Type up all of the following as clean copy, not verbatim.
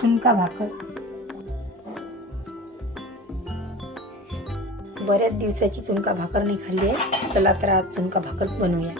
झुणका भाकर. बऱ्याच दिवसाची झुणका भाकर नाही खाल्ली आहे. चला तर आज झुणका भाकर बनवूया.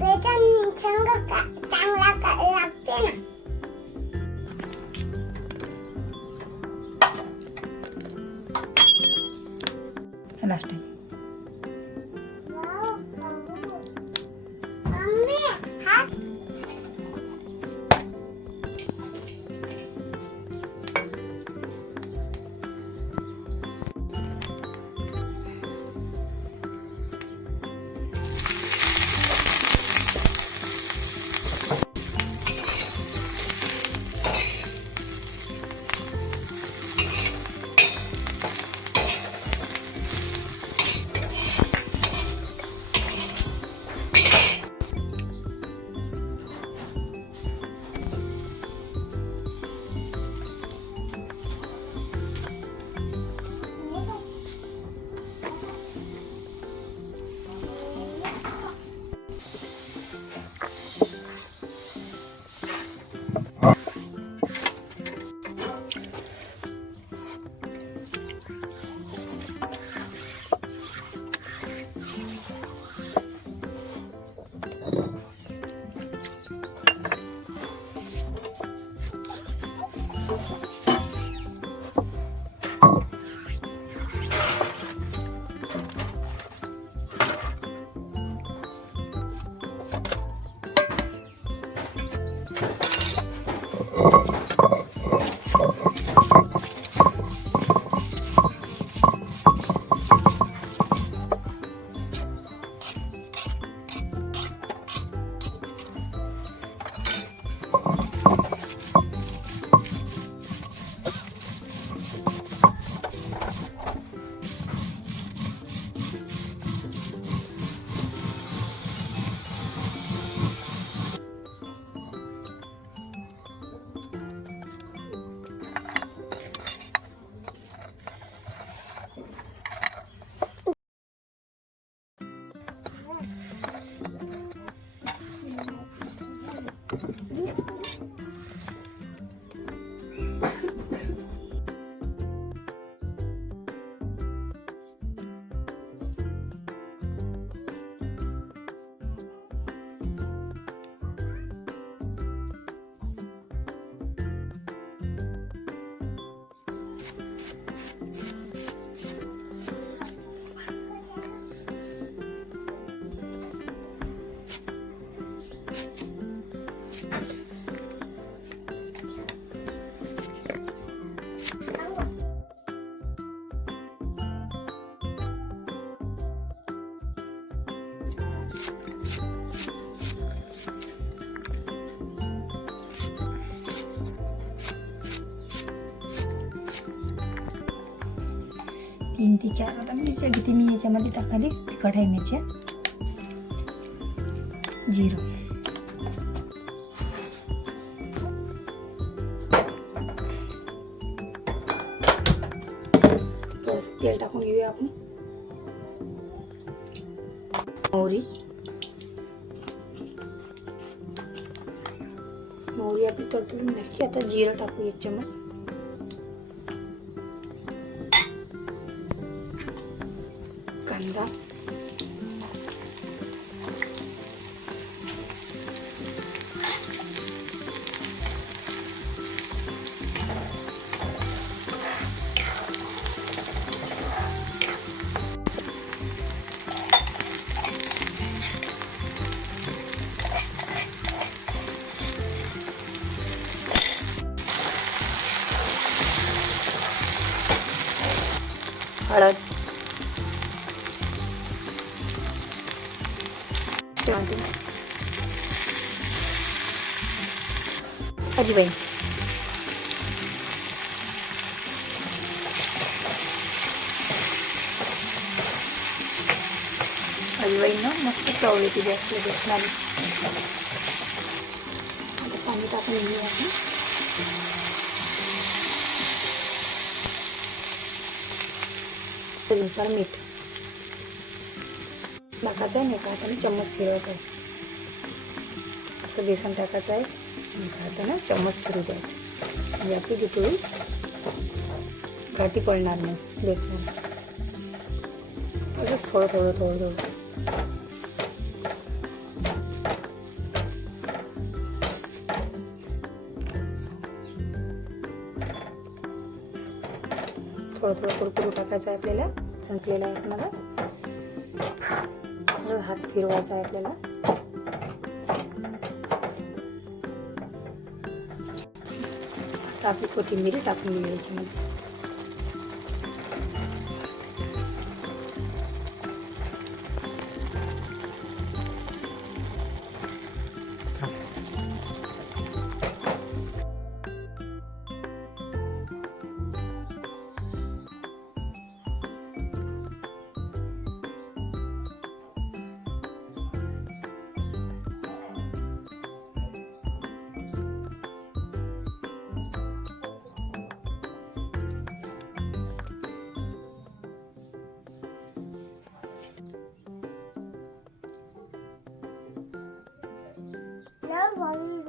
बेसन चांगला लागते ना. लास्ट टाकायची. तीन ते चार आता मिरच्या किती मी याच्यामध्ये टाकाली. तिखट आहे मिरच्या, जिरं, थोडंसं तेल टाकून घेऊया आपण. मोहरी आपली तडतडून झाली. आता जिरं टाकू 1 चमच. कांदा, हळद, टमाटे, अजवाइन, अजवाइन मस्त चव येते जास्त बेसनाने. पाणी टाकून घेऊया आपण. चवीनुसार मीठ टाकायचं आहे. नाही खाताना चम्मच फिरवायचा आहे. असं बेसन टाकायचं आहे. नाही खाताना चम्मच फिरू द्यायचं. म्हणजे आपली ती पोळी गाठी पडणार नाही बेसनाला. असंच थोडं थोडं थोडं थोडं थोडं थोडं कुरकुरू टाकायचं आहे आपल्याला. संपलेला आहे आपल्याला. हात फिरवायचा आहे आपल्याला. आपली कोथिंबीर टाकून घेऊ याच्यामध्ये. Love